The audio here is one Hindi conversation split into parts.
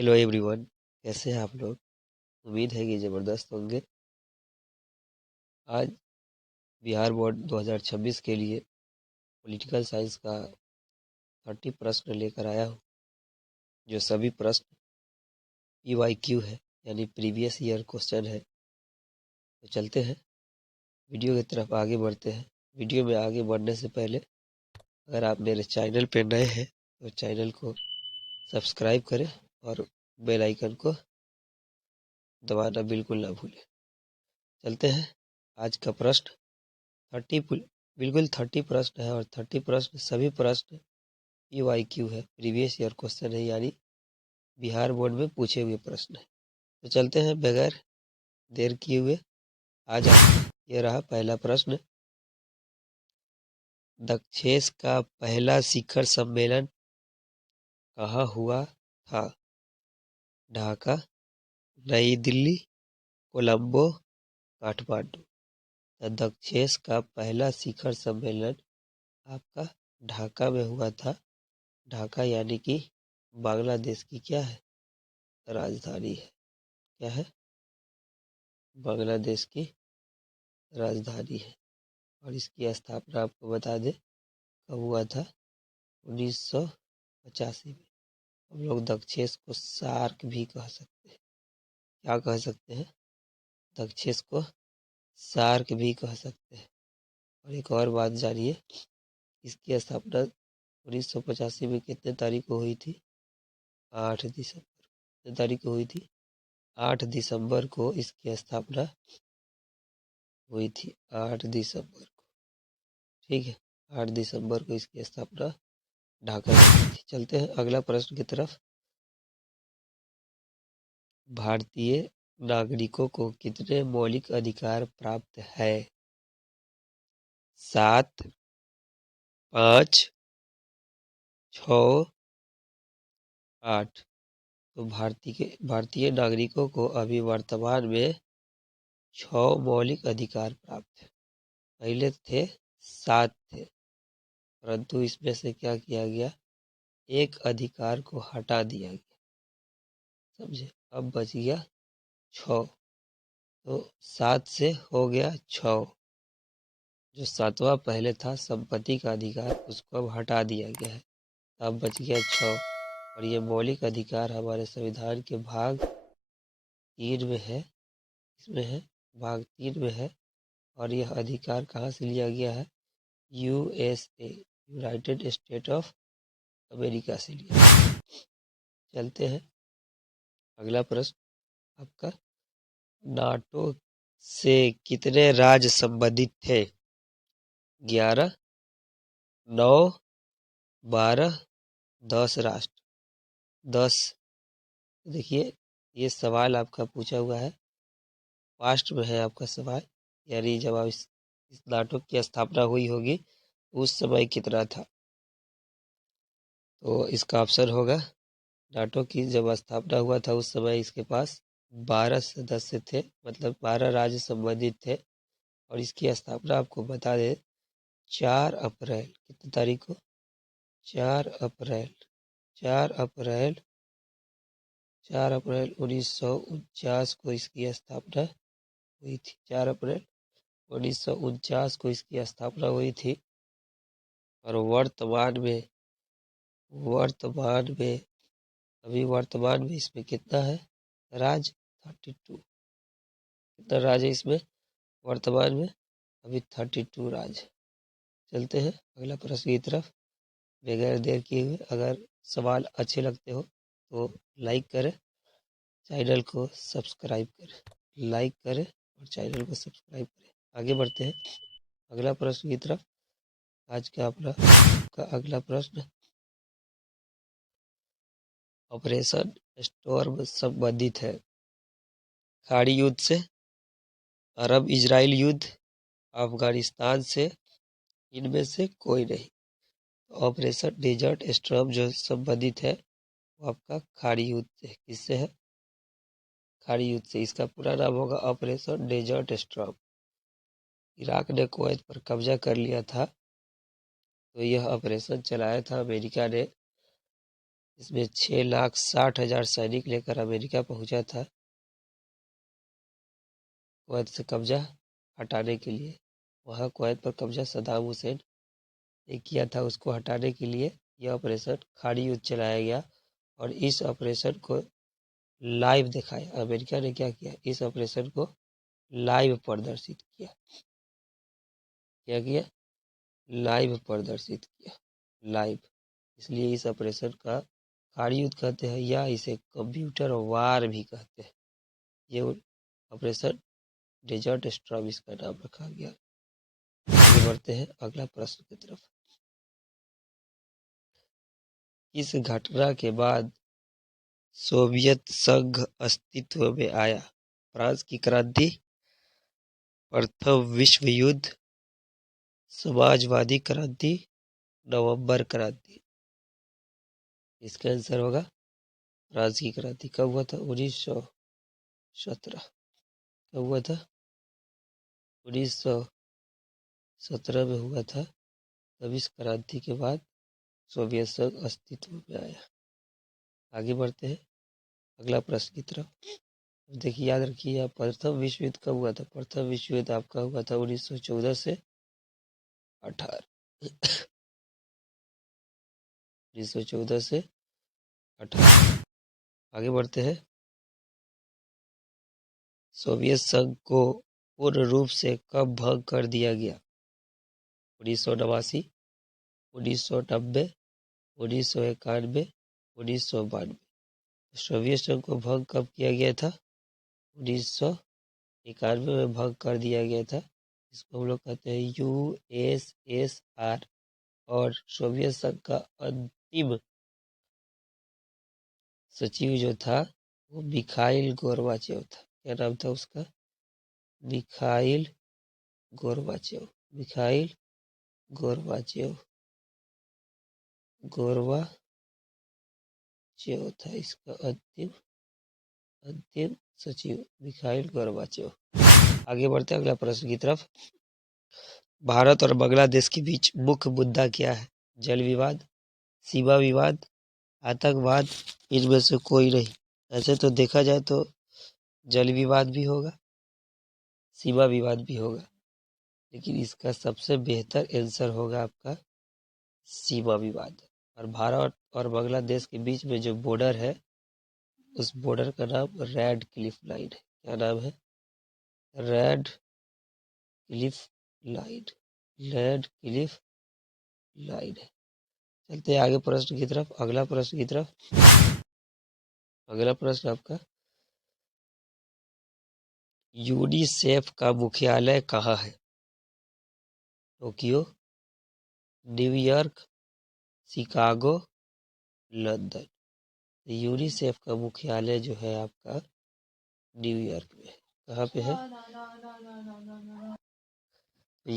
Hello everyone. कैसे हैं आप लोग? उम्मीद है कि ज़बरदस्त होंगे। आज बिहार बोर्ड 2026 के लिए पॉलिटिकल साइंस का 30 प्रश्न लेकर आया हूँ, जो सभी प्रश्न PYQ है, यानी प्रीवियस ईयर क्वेश्चन है। तो चलते हैं वीडियो की तरफ, आगे बढ़ते हैं। वीडियो में आगे बढ़ने से पहले अगर आप मेरे चैनल पर नए हैं तो चैनल को सब्सक्राइब करें और बेल आइकन को दबाना बिल्कुल ना भूलें। चलते हैं। आज का प्रश्न 30 बिल्कुल 30 प्रश्न है, और 30 प्रश्न सभी प्रश्न PYQ है, प्रीवियस ईयर क्वेश्चन है, यानी बिहार बोर्ड में पूछे हुए प्रश्न है। तो चलते हैं बगैर देर किए हुए। आज ये रहा पहला प्रश्न। दक्षेस का पहला शिखर सम्मेलन कहाँ हुआ था? ढाका, नई दिल्ली, कोलंबो, काठमांडू। तो दक्षेस का पहला शिखर सम्मेलन आपका ढाका में हुआ था। ढाका यानी कि बांग्लादेश की क्या है? राजधानी है। क्या है? बांग्लादेश की राजधानी है। और इसकी स्थापना आपको बता दें कब हुआ था? 1985 में। हम लोग दक्षेस को सार्क भी कह सकते हैं। क्या कह सकते हैं? दक्षेस को सार्क भी कह सकते हैं। और एक और बात जानिए, इसकी स्थापना 1985 में कितने तारीख को हुई थी? 8 दिसंबर। कितने तारीख को हुई थी? 8 दिसंबर को इसकी स्थापना हुई थी। 8 दिसंबर को। ठीक है, 8 दिसंबर को इसकी स्थापना ढाका में हुई थी। चलते हैं अगला प्रश्न की तरफ। भारतीय नागरिकों को कितने मौलिक अधिकार प्राप्त है? 7, 5, 6, 8। तो भारतीय नागरिकों को अभी वर्तमान में 6 मौलिक अधिकार प्राप्त है। पहले थे 7 थे, परंतु इसमें से क्या किया गया? एक अधिकार को हटा दिया गया। समझे? अब बच गया 6। तो 7 से हो गया 6। जो 7वां पहले था संपत्ति का अधिकार, उसको अब हटा दिया गया है। अब बच गया 6। और ये मौलिक अधिकार हमारे संविधान के भाग 3 में है। इसमें है भाग 3 में है। और यह अधिकार कहाँ से लिया गया है? USA, United state of America से लिया। चलते हैं अगला प्रश्न आपका। नाटो से कितने राज्य संबंधित थे? 11, 9, 12, 10 राष्ट्र। 10। देखिए, ये सवाल आपका पूछा हुआ है, पास्ट में है आपका सवाल, यानी जब आप इस नाटो की स्थापना हुई होगी उस समय कितना था? तो इसका ऑप्शन होगा, नाटो की जब स्थापना हुआ था उस समय इसके पास 12 सदस्य थे, मतलब 12 राज्य संबंधित थे। और इसकी स्थापना आपको बता दें 4 अप्रैल, कितनी तारीख को? 4 अप्रैल 4 अप्रैल 4 अप्रैल 1949 को इसकी स्थापना हुई थी। 4 अप्रैल 1949 को इसकी स्थापना हुई थी। और वर्तमान में अभी वर्तमान में इसमें कितना है राज्य? 32। कितना राज्य है इसमें वर्तमान में? अभी 32 राज्य। चलते हैं अगला प्रश्न की तरफ बगैर देर किए हुए। अगर सवाल अच्छे लगते हो तो लाइक करें, चैनल को सब्सक्राइब करें। लाइक करें और चैनल को सब्सक्राइब करें। आगे बढ़ते हैं अगला प्रश्न की तरफ। आज का अपना अगला प्रश्न ऑपरेशन स्टॉर्म संबंधित है। खाड़ी युद्ध से, अरब इजराइल युद्ध, अफगानिस्तान से, इनमें से कोई नहीं। ऑपरेशन डेजर्ट स्टॉर्म जो संबंधित है वो आपका खाड़ी युद्ध से। किससे है? खाड़ी युद्ध से। इसका पूरा नाम होगा ऑपरेशन डेजर्ट स्टॉर्म। इराक ने कुवैत पर कब्जा कर लिया था, तो यह ऑपरेशन चलाया था अमेरिका ने। इसमें 6,60,000 सैनिक लेकर अमेरिका पहुंचा था कुवैत से कब्जा हटाने के लिए। वहां कुवैत पर कब्जा सद्दाम हुसैन ने किया था, उसको हटाने के लिए यह ऑपरेशन खाड़ी युद्ध चलाया गया। और इस ऑपरेशन को लाइव दिखाया। अमेरिका ने क्या किया, इस ऑपरेशन को लाइव प्रदर्शित किया। क्या किया, लाइव प्रदर्शित किया, लाइव। इसलिए इस ऑपरेशन का खाड़ी युद्ध कहते हैं या इसे कंप्यूटर वार भी कहते हैं। ये ऑपरेशन डेजर्ट स्टॉर्म इसका नाम रखा गया। आगे बढ़ते हैं अगला प्रश्न की तरफ। इस घटना के बाद सोवियत संघ अस्तित्व में आया। फ्रांस की क्रांति, प्रथम विश्व युद्ध, समाजवादी क्रांति, नवंबर क्रांति। इसका आंसर होगा फ्रांस की क्रांति। कब हुआ था, 1917। कब हुआ था, 1917 में हुआ था। तब इस क्रांति के बाद सोवियत संघ अस्तित्व में आया। आगे बढ़ते हैं अगला प्रश्न की तरफ। देखिए, याद रखिए, आप प्रथम विश्व युद्ध कब हुआ था। प्रथम विश्व युद्ध आपका हुआ था 1914 से 18। 1914 से 18। आगे बढ़ते हैं। सोवियत संघ को पूर्ण रूप से कब भंग कर दिया गया। 1989, 1990, 1991, 1992। सोवियत संघ को भंग कब किया गया था, 1991 में भंग कर दिया गया था। इसको हम लोग कहते हैं USSR। और सोवियत संघ का अंतिम सचिव जो था वो मिखाइल गोर्बाचेव था। क्या नाम था उसका, Mikhail Gorbachev. Mikhail Gorbachev, Gorbachev था इसका अंतिम सचिव, मिखाइल गोर्बाचेव। आगे बढ़ते हैं अगला प्रश्न की तरफ। भारत और बांग्लादेश के बीच मुख्य मुद्दा क्या है। जल विवाद, सीमा विवाद, आतंकवाद, इनमें से कोई नहीं। ऐसे तो देखा जाए तो जल विवाद भी होगा, सीमा विवाद भी होगा, लेकिन इसका सबसे बेहतर आंसर होगा आपका सीमा विवाद। और भारत और बांग्लादेश के बीच में जो बॉर्डर है, उस बॉर्डर का नाम रेड क्लिफ लाइन है। क्या नाम है, red Cliff line, red Cliff line है। चलते हैं आगे प्रश्न की तरफ, अगला प्रश्न की तरफ। अगला प्रश्न आपका, यूनिसेफ का मुख्यालय कहाँ है। Tokyo, New York, Chicago, London. UNICEF का मुख्यालय जो है आपका न्यूयॉर्क में है। कहाँ पे है,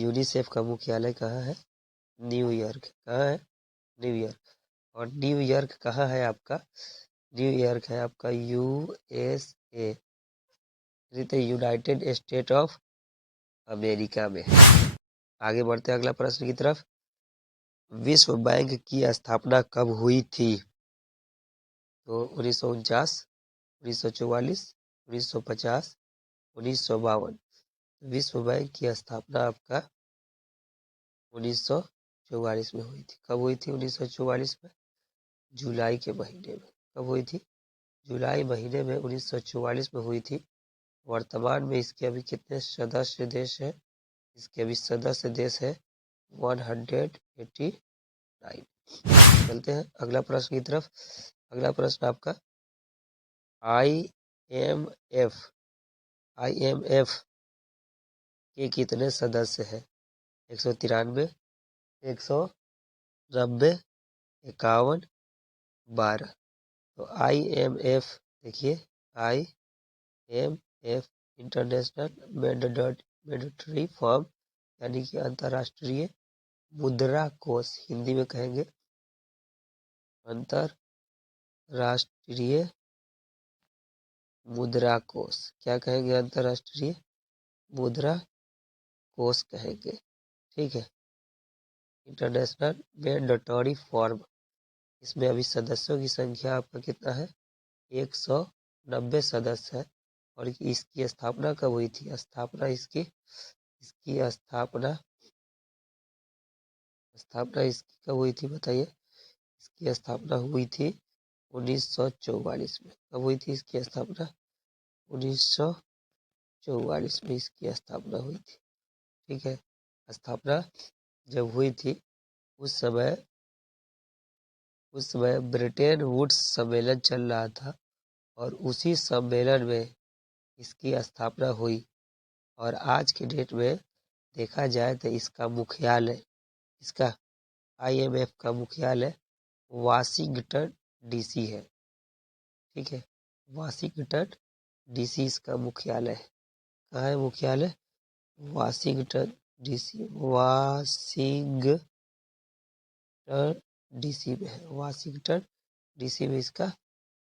यूनिसेफ का मुख्यालय कहाँ है, न्यूयॉर्क। कहाँ है, न्यूयॉर्क। और न्यूयॉर्क कहाँ है आपका, न्यूयॉर्क है आपका USA, United state of America में। आगे बढ़ते हैं अगला प्रश्न की तरफ। विश्व बैंक की स्थापना कब हुई थी। तो 1949, 1944, 1950, 1952। विश्व बैंक की स्थापना आपका 1944 में हुई थी। कब हुई थी, 1944 में, जुलाई के महीने में। कब हुई थी, जुलाई महीने में 1944 में हुई थी। वर्तमान में इसके अभी कितने सदस्य देश हैं, इसके अभी सदस्य देश है 189। चलते हैं अगला प्रश्न की तरफ। अगला प्रश्न आपका, IMF के कितने सदस्य हैं। 193, 190, 51, 12। तो IMF, देखिए, IMF इंटरनेशनल मॉनेटरी फंड, यानी कि अंतर्राष्ट्रीय मुद्रा कोष, हिंदी में कहेंगे अंतर्राष्ट्रीय मुद्रा कोष। क्या कहेंगे, अंतर्राष्ट्रीय मुद्रा कोष कहेंगे। ठीक है, इंटरनेशनल मॉनेटरी फंड, इसमें अभी सदस्यों की संख्या आपका कितना है, 190 सदस्य है। और इसकी स्थापना कब हुई थी, स्थापना इसकी इसकी स्थापना स्थापना इसकी कब हुई थी बताइए। इसकी स्थापना हुई थी 1944 में। कब हुई थी इसकी स्थापना, 1944 में इसकी स्थापना हुई थी। ठीक है, स्थापना जब हुई थी उस समय ब्रिटेन वुड्स सम्मेलन चल रहा था और उसी सम्मेलन में इसकी स्थापना हुई। और आज के डेट में देखा जाए तो इसका मुख्यालय, इसका IMF का मुख्यालय वाशिंगटन DC है। ठीक है, वाशिंगटन DC इसका मुख्यालय है। कहाँ है मुख्यालय, वाशिंगटन DC, वाशिंगटन DC में है, वाशिंगटन DC में इसका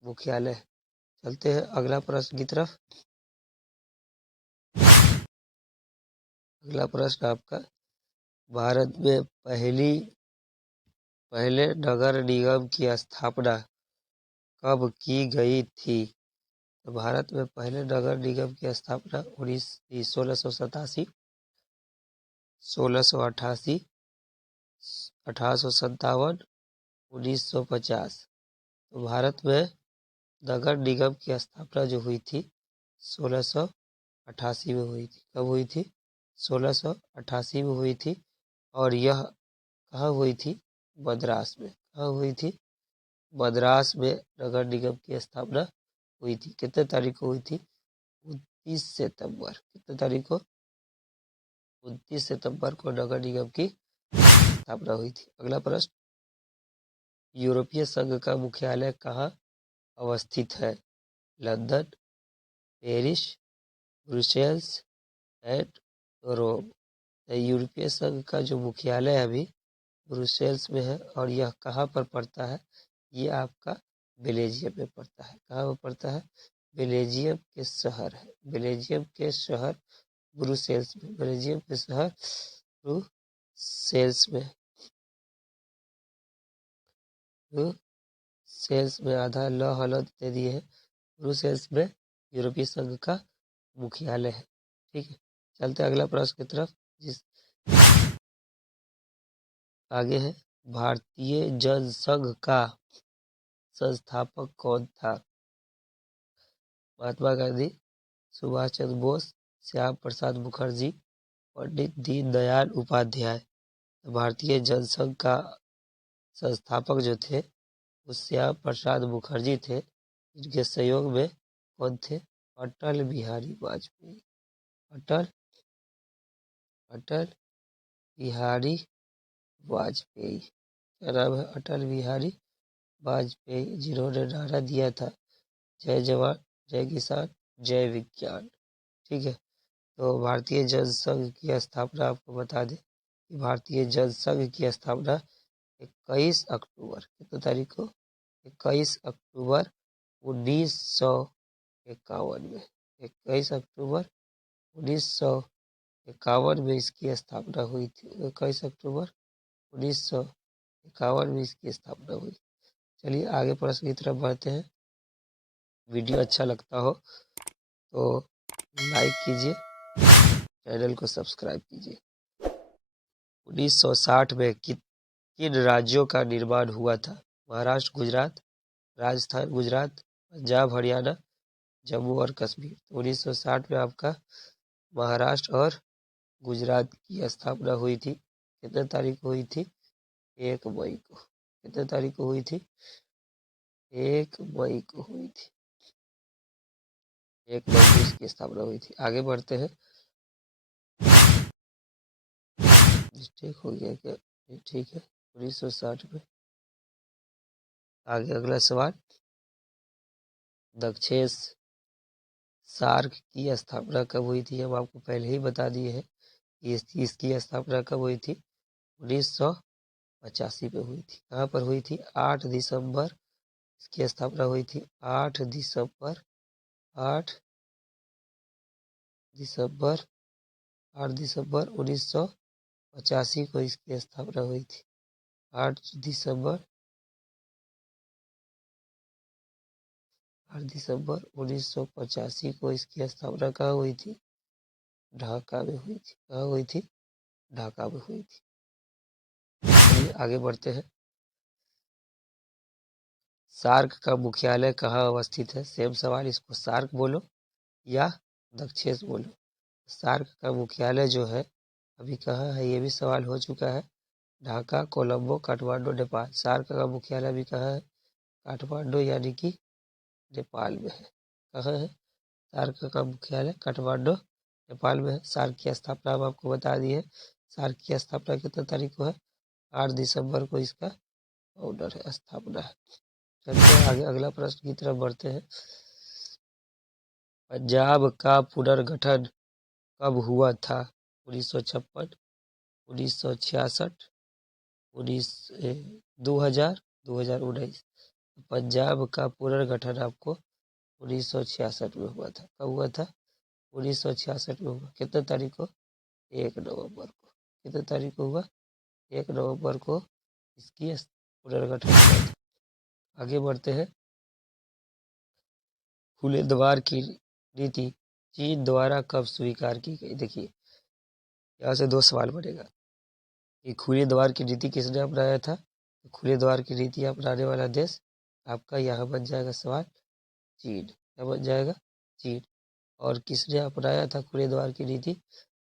मुख्यालय है। चलते हैं अगला प्रश्न की तरफ। अगला प्रश्न आपका, भारत में पहले नगर निगम की स्थापना कब की गई थी। तो भारत में पहले नगर निगम की स्थापना 1687, 1688, 1857, 1950। तो भारत में नगर निगम की स्थापना जो हुई थी 1688 में हुई थी। कब हुई थी, 1688 में हुई थी। और यह कहाँ हुई थी, मद्रास में। कहाँ हुई थी, मद्रास में नगर निगम की स्थापना हुई थी। कितने तारीख को हुई थी, 29 सितंबर। कितने तारीख को, 29 सितंबर को नगर निगम की स्थापना हुई थी। अगला प्रश्न, यूरोपीय संघ का मुख्यालय कहाँ अवस्थित है। लंदन, पेरिस, ब्रुसेल्स एंड रोम। यूरोपीय संघ का जो मुख्यालय है अभी ब्रुसेल्स में है। और यह कहाँ पर पड़ता है, ये आपका बेल्जियम में पड़ता है। कहाँ पर पड़ता है, बेल्जियम के शहर है, बेल्जियम के शहर ब्रुसेल्स में, बेल्जियम के शहर ब्रुसेल्स में, ब्रुसेल्स में आधा ल हलत दे दिए है। ब्रुसेल्स में यूरोपीय संघ का मुख्यालय है। ठीक है, चलते अगला प्रश्न की तरफ। जिस आगे है, भारतीय जनसंघ का संस्थापक कौन था। महात्मा गांधी, सुभाष चंद्र बोस, श्याम प्रसाद मुखर्जी, पंडित दीनदयाल उपाध्याय। भारतीय जनसंघ का संस्थापक जो थे वो श्याम प्रसाद मुखर्जी थे। इनके सहयोग में कौन थे, अटल बिहारी वाजपेयी। अटल बिहारी वाजपेयी। क्या नाम है, अटल बिहारी वाजपेयी, जिन्होंने नारा दिया था जय जवान जय किसान जय विज्ञान। ठीक है, तो भारतीय जनसंघ की स्थापना आपको बता दें कि भारतीय जनसंघ की स्थापना 21 अक्टूबर, कितने तारीख को, 21 अक्टूबर 1951 में, 21 अक्टूबर 1951 में इसकी स्थापना हुई थी। 21 अक्टूबर 1951 में इसकी स्थापना हुई। चलिए आगे प्रश्न की तरफ बढ़ते हैं। वीडियो अच्छा लगता हो तो लाइक कीजिए, चैनल को सब्सक्राइब कीजिए। 1960 में किन राज्यों का निर्माण हुआ था। महाराष्ट्र, गुजरात, राजस्थान, गुजरात, पंजाब, हरियाणा, जम्मू और कश्मीर। 1960 में आपका महाराष्ट्र और गुजरात की स्थापना हुई थी। कितने तारीख को हुई थी, 1 मई को। कितने तारीख को हुई थी, 1 मई को हुई थी। 1 मई को इसकी स्थापना हुई थी। आगे बढ़ते हैं। मिस्टेक हो गया क्या, ठीक है, 1960 में। आगे अगला सवाल, दक्षिण सार्क की स्थापना कब हुई थी। हम आपको पहले ही बता दिए हैं कि इसकी स्थापना कब हुई थी, 1985 में हुई थी। कहाँ पर हुई थी, 8 दिसंबर इसकी स्थापना हुई थी। 8 दिसंबर 8 दिसंबर 8 दिसंबर 1985 को इसकी स्थापना हुई थी। 8 दिसंबर 8 दिसंबर 1985 को इसकी स्थापना कहाँ हुई थी? ढाका में हुई थी। कहाँ हुई थी? ढाका में हुई थी। चलिए आगे बढ़ते हैं। सार्क का मुख्यालय कहाँ अवस्थित है? सेम सवाल, इसको सार्क बोलो या दक्षेस बोलो। सार्क का मुख्यालय जो है अभी कहाँ है, ये भी सवाल हो चुका है। ढाका, कोलंबो, काठमांडू, नेपाल। सार्क का मुख्यालय भी कहाँ है? काठमांडू यानी कि नेपाल में है। कहाँ है सार्क का मुख्यालय? काठमांडू नेपाल में है। सार्क की स्थापना हम आपको बता दी है। सार्क की स्थापना कितने तारीख को है? 8 दिसंबर को इसका फाउंडर है, स्थापना है। चलते हैं आगे, अगला प्रश्न की तरफ बढ़ते हैं। पंजाब का पुनर्गठन कब हुआ था? 1956, 1966, 2000, 2019। पंजाब का पुनर्गठन आपको 1966 में हुआ था। कब हुआ था? 1966 में हुआ। कितने तारीख को? 1 नवंबर को। कितने तारीख को हुआ? 1 नवंबर को इसकी पुनर्गठन हुआ था। आगे बढ़ते हैं। खुले द्वार की नीति चीन द्वारा कब स्वीकार की गई? देखिए यहाँ से 2 सवाल बनेगा कि खुले द्वार की नीति किसने अपनाया था। तो खुले द्वार की नीति अपनाने वाला देश आपका यहाँ बन जाएगा सवाल चीन। क्या बन जाएगा? चीन। और किसने अपनाया था खुले द्वार की नीति?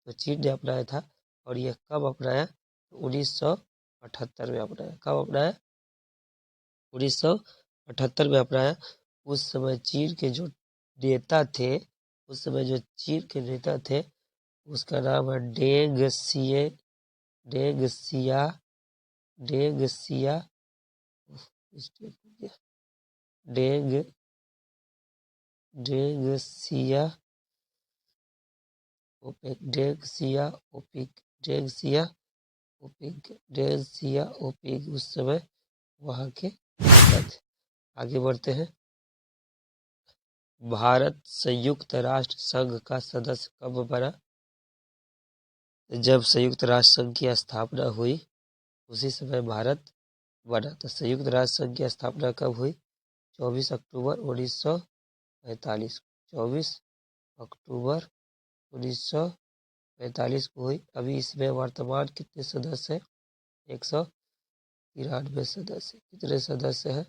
तो चीन ने अपनाया था। और यह कब अपनाया? तो 1978 में अपनाया। कब अपनाया? 1978 में अपनाया। उस समय चीन के जो नेता थे, उस समय जो चीन के नेता थे उसका नाम है डेंग सिया डेंग सिया डेंग डेंग सिया ओपिक डेंग सिया ओपिक डेंग सिया ओपिक डेंग सिया ओपिक उस समय वहाँ के नेता थे। आगे बढ़ते हैं। भारत संयुक्त राष्ट्र संघ का सदस्य कब बना? जब संयुक्त राष्ट्र संघ की स्थापना हुई उसी समय भारत बना। तो संयुक्त राष्ट्र संघ की स्थापना कब हुई? 24 अक्टूबर 1945। 24 अक्टूबर 1945 को हुई। अभी इसमें वर्तमान कितने सदस्य हैं? 193 सदस्य। कितने सदस्य हैं?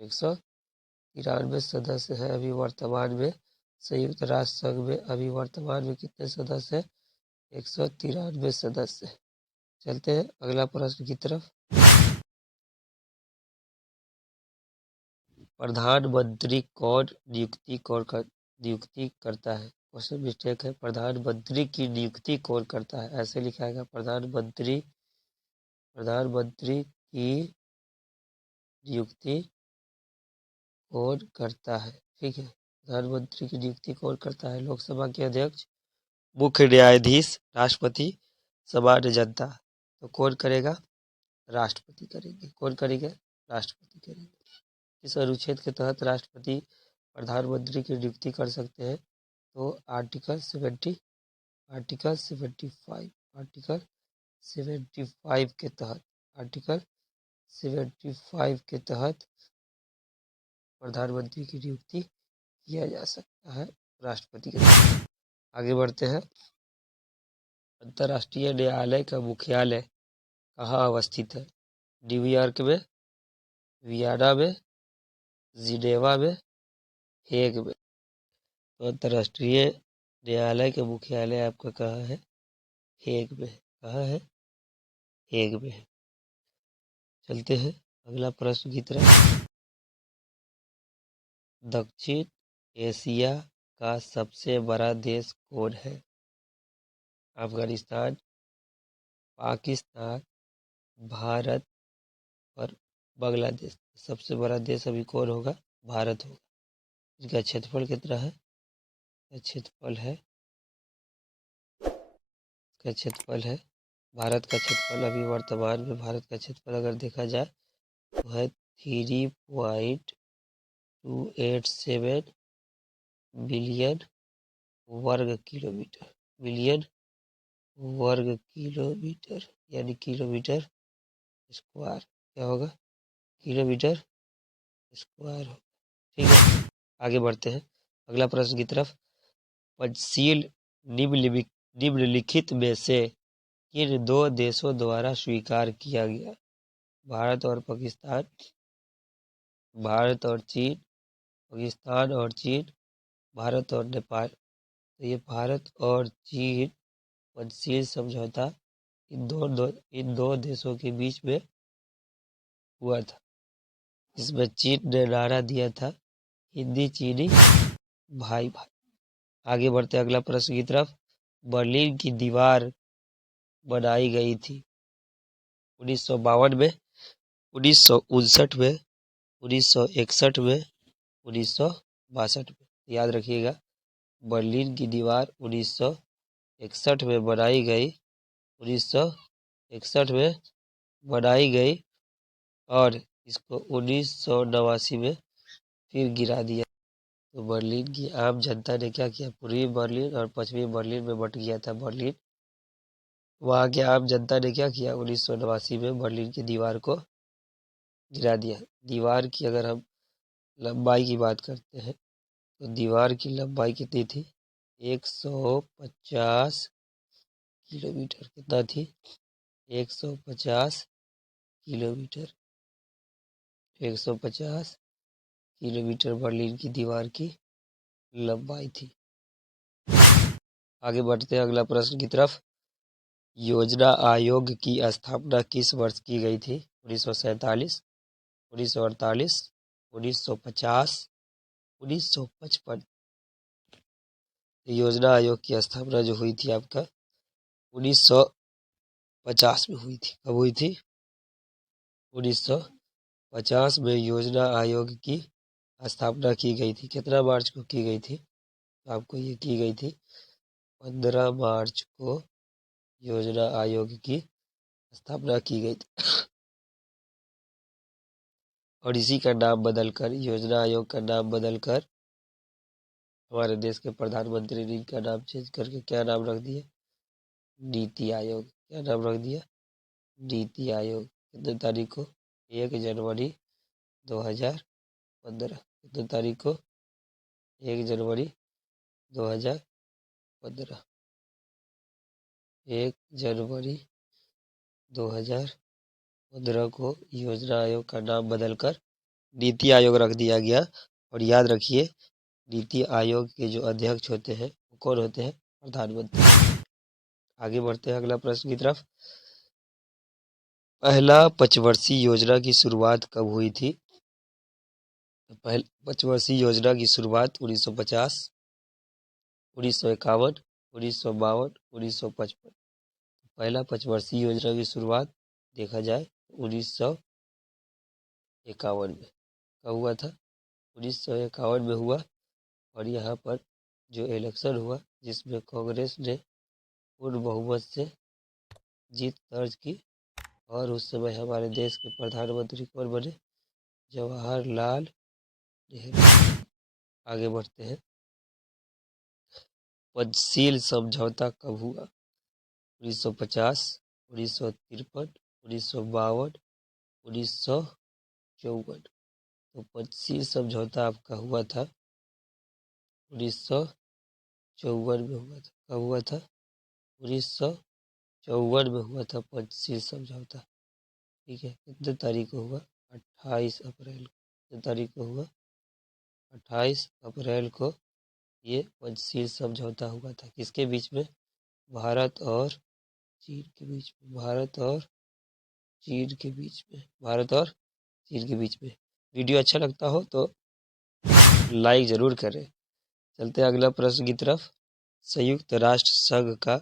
193 सदस्य हैं अभी वर्तमान में। संयुक्त राष्ट्र संघ में अभी वर्तमान में कितने सदस्य हैं? 193 सदस्य हैं। चलते हैं अगला प्रश्न की तरफ। प्रधानमंत्री कौन नियुक्ति करता है? क्वेश्चन मिस्टेक है। प्रधानमंत्री की नियुक्ति कौन करता है? ऐसे लिखा है प्रधानमंत्री की नियुक्ति कौन करता है? ठीक है, प्रधानमंत्री की नियुक्ति कौन करता है? लोकसभा के अध्यक्ष, मुख्य न्यायाधीश, राष्ट्रपति, सामान्य जनता। तो कौन करेगा? राष्ट्रपति करेंगे। कौन करेंगे? राष्ट्रपति करेंगे। इस अनुच्छेद के तहत राष्ट्रपति प्रधानमंत्री की नियुक्ति कर सकते हैं। तो आर्टिकल 75 के तहत प्रधानमंत्री की नियुक्ति किया जा सकता है राष्ट्रपति के द्वारा। आगे बढ़ते हैं। अंतर्राष्ट्रीय न्यायालय का मुख्यालय कहाँ अवस्थित है? न्यूयॉर्क में, वियना में, जिनेवा में, हेग में। तो अंतर्राष्ट्रीय न्यायालय का मुख्यालय आपका कहाँ है? हेग में। कहाँ है? हेग में है। चलते हैं अगला प्रश्न की तरफ। दक्षिण एशिया का सबसे बड़ा देश कौन है? अफगानिस्तान, पाकिस्तान, भारत और बांग्लादेश। सबसे बड़ा देश अभी कौन होगा? भारत होगा। इसका क्षेत्रफल कितना है? क्षेत्रफल है इसका क्षेत्रफल है भारत का क्षेत्रफल अभी वर्तमान में भारत का क्षेत्रफल अगर देखा जाए तो है 3.287 बिलियन वर्ग किलोमीटर। बिलियन वर्ग किलोमीटर यानी किलोमीटर स्क्वायर। क्या होगा? किलोमीटर स्क्वायर होगा। ठीक है, आगे बढ़ते हैं अगला प्रश्न की तरफ। पंचशील निम्नलिखित में से किन दो देशों द्वारा स्वीकार किया गया? भारत और पाकिस्तान, भारत और चीन, पाकिस्तान और चीन, भारत और नेपाल। तो ये भारत और चीन पंचशील समझौता इन दो देशों के बीच में हुआ था। इसमें चीन ने नारा दिया था, हिंदी चीनी भाई भाई। आगे बढ़ते अगला प्रश्न की तरफ। बर्लिन की दीवार बनाई गई थी 1952 में, 1959 में, 1961 में, 1962 में। याद रखिएगा, बर्लिन की दीवार 1961 में बनाई गई, 1961 में बनाई गई और इसको 1989 में फिर गिरा दिया। तो बर्लिन की आम जनता ने क्या किया? पूर्वी बर्लिन और पश्चिमी बर्लिन में बट गया था बर्लिन। वहाँ की आम जनता ने क्या किया? 1989 में बर्लिन की दीवार को गिरा दिया। दीवार की अगर हम लंबाई की बात करते हैं तो दीवार की लंबाई कितनी थी? 150 किलोमीटर। कितना थी? 150 किलोमीटर। 150 किलोमीटर बर्लिन की दीवार की लंबाई थी। आगे बढ़ते हैं अगला प्रश्न की तरफ। योजना आयोग की स्थापना किस वर्ष की गई थी? 1947, 1948, 1950, 1955। योजना आयोग की स्थापना जो हुई थी आपका 1950 में हुई थी। कब हुई थी? 1950 में योजना आयोग की स्थापना की गई थी। कितना मार्च को की गई थी? तो आपको ये की गई थी 15 मार्च को योजना आयोग की स्थापना की गई थी। और इसी का नाम बदलकर, योजना आयोग का नाम बदलकर हमारे देश के प्रधानमंत्री ने इनका नाम चेंज करके क्या नाम रख दिया? नीति आयोग। क्या नाम रख दिया? नीति आयोग। कितने तारीख को? 1 जनवरी 2015। कितने तारीख को? 1 जनवरी 2015। 1 जनवरी 2015 को योजना आयोग का नाम बदलकर नीति आयोग रख दिया गया। और याद रखिए, नीति आयोग के जो अध्यक्ष होते हैं वो कौन होते हैं? प्रधानमंत्री। आगे बढ़ते हैं अगला प्रश्न की तरफ। पहला पंचवर्षीय योजना की शुरुआत कब हुई थी? पहली पंचवर्षीय योजना की शुरुआत 1950, 1951, 1952, 1955। पहला पंचवर्षीय योजना की शुरुआत देखा जाए 1951 में। कब हुआ था? 1951 में हुआ। और यहाँ पर जो इलेक्शन हुआ जिसमें कांग्रेस ने पूर्ण बहुमत से जीत दर्ज की और उस समय हमारे देश के प्रधानमंत्री कौन बने? जवाहरलाल नेहरू। आगे बढ़ते हैं। पंचशील समझौता कब हुआ? 1950, 1953, 1952, 1954। तो पंचशील समझौता आपका हुआ था 1954 में हुआ था। कब हुआ था? 1954 में हुआ था पंचशील समझौता। ठीक है, कितने तारीख को हुआ? 28 अप्रैल को। कितने तारीख को हुआ? 28 अप्रैल को ये पंचशील समझौता हुआ था। किसके बीच में? भारत और चीन के बीच में। भारत और चीन के बीच में। भारत और चीन के बीच में। वीडियो अच्छा लगता हो तो लाइक जरूर करें। चलते हैं अगला प्रश्न की तरफ। संयुक्त राष्ट्र संघ का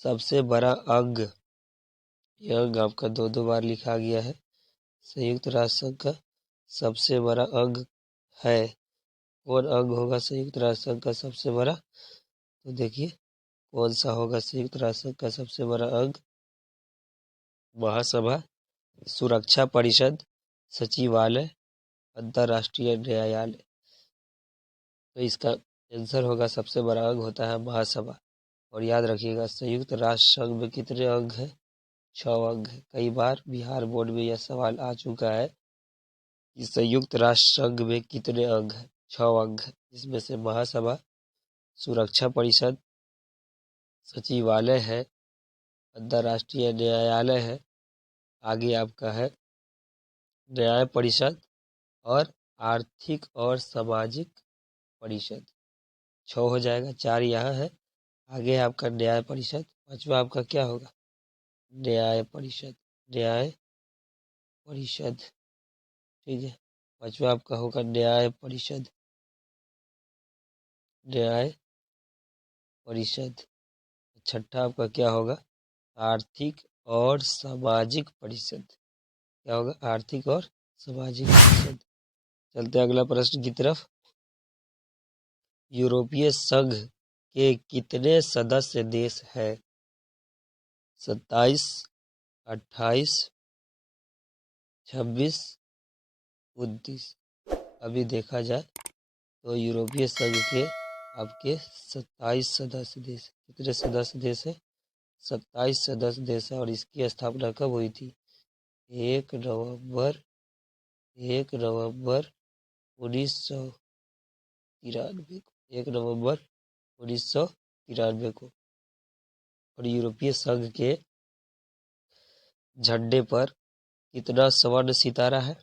सबसे बड़ा अंग, यह अंग आपका दो बार लिखा गया है। संयुक्त राष्ट्र संघ का सबसे बड़ा अंग है। कौन अंग होगा संयुक्त राष्ट्र संघ का सबसे बड़ा? तो देखिए कौन सा होगा संयुक्त राष्ट्र संघ का सबसे बड़ा अंग? महासभा, सुरक्षा परिषद, सचिवालय, अंतर्राष्ट्रीय न्यायालय। तो इसका आंसर होगा, सबसे बड़ा अंग होता है महासभा। और याद रखिएगा, संयुक्त राष्ट्र संघ में कितने अंग हैं? 6 अंग है। कई बार बिहार बोर्ड में यह सवाल आ चुका है कि संयुक्त राष्ट्र संघ में कितने अंग हैं? 6 अंग हैं, जिसमें से महासभा, सुरक्षा परिषद, सचिवालय है, अंतर्राष्ट्रीय न्यायालय है, आगे आपका है न्याय परिषद और आर्थिक और सामाजिक परिषद। 6 हो जाएगा, 4 यहाँ है, आगे है आपका न्याय परिषद, 5वां आपका क्या होगा? न्याय परिषद, न्याय परिषद, ठीक है। 5वां आपका होगा न्याय परिषद, न्याय परिषद। 6ठा आपका क्या होगा? आर्थिक और सामाजिक परिषद। क्या होगा? आर्थिक और सामाजिक परिषद। चलते हैं अगला प्रश्न की तरफ। यूरोपीय संघ के कितने सदस्य देश हैं? 27, 28, 26, 29। अभी देखा जाए तो यूरोपीय संघ के आपके 27 सदस्य देश। कितने सदस्य देश है? 27 सदस्य देश है। और इसकी स्थापना कब हुई थी? 1 नवंबर 1993 को। 1 नवंबर 1993 को। और यूरोपीय संघ के झंडे पर कितना स्वर्ण सितारा है?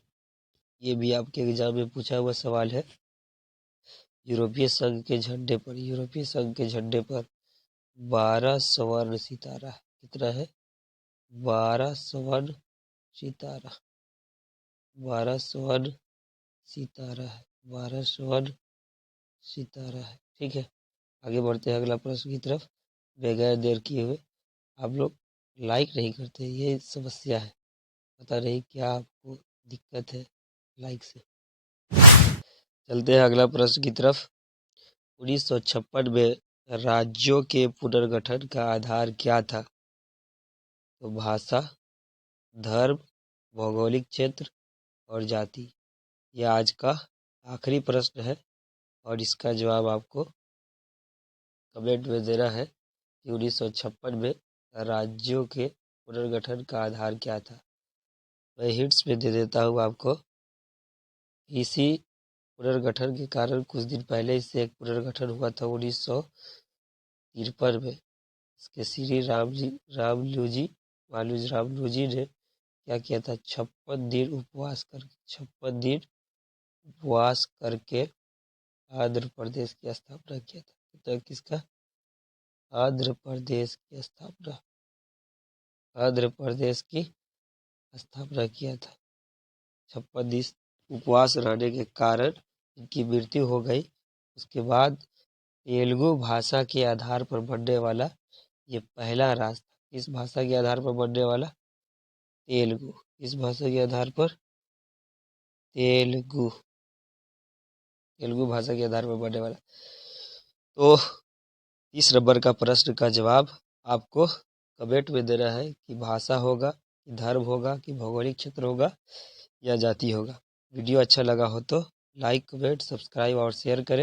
ये भी आपके एग्जाम में पूछा हुआ सवाल है। यूरोपीय संघ के झंडे पर 12 स्वर्ण सितारा है। कितना है? 12 स्वर्ण सितारा। 12 स्वर्ण सितारा है। 12 स्वर्ण सितारा है, ठीक है। आगे बढ़ते हैं अगला प्रश्न की तरफ। बगैर देर किए हुए, आप लोग लाइक नहीं करते, ये समस्या है। पता नहीं क्या आपको दिक्कत है लाइक से। चलते हैं अगला प्रश्न की तरफ। 1956 में राज्यों के पुनर्गठन का आधार क्या था? तो भाषा, धर्म, भौगोलिक क्षेत्र और जाति। यह आज का आखिरी प्रश्न है और इसका जवाब आपको कमेंट में देना है कि 1956 में राज्यों के पुनर्गठन का आधार क्या था। मैं हिंट्स में दे देता हूँ आपको। इसी पुनर्गठन के कारण कुछ दिन पहले इससे एक पुनर्गठन हुआ था 1953 में। इसके श्री रामलू जी ने क्या किया था? 56 दिन उपवास करके आंध्र प्रदेश की स्थापना किया था। तो किसका? आंध्र प्रदेश की स्थापना किया था। 56 दिन उपवास रहने के कारण इनकी मृत्यु हो गई। उसके बाद तेलुगु भाषा के आधार पर बनने वाला ये पहला राज्य था। किस भाषा के आधार पर बनने वाला? तेलुगु। किस भाषा के आधार पर? तेलुगु भाषा के आधार पर बनने वाला। तो 30 नंबर का प्रश्न का जवाब आपको कमेंट में देना है कि भाषा होगा, कि धर्म होगा, कि भौगोलिक क्षेत्र होगा या जाति होगा। वीडियो अच्छा लगा हो तो लाइक, कमेंट, सब्सक्राइब और शेयर करें।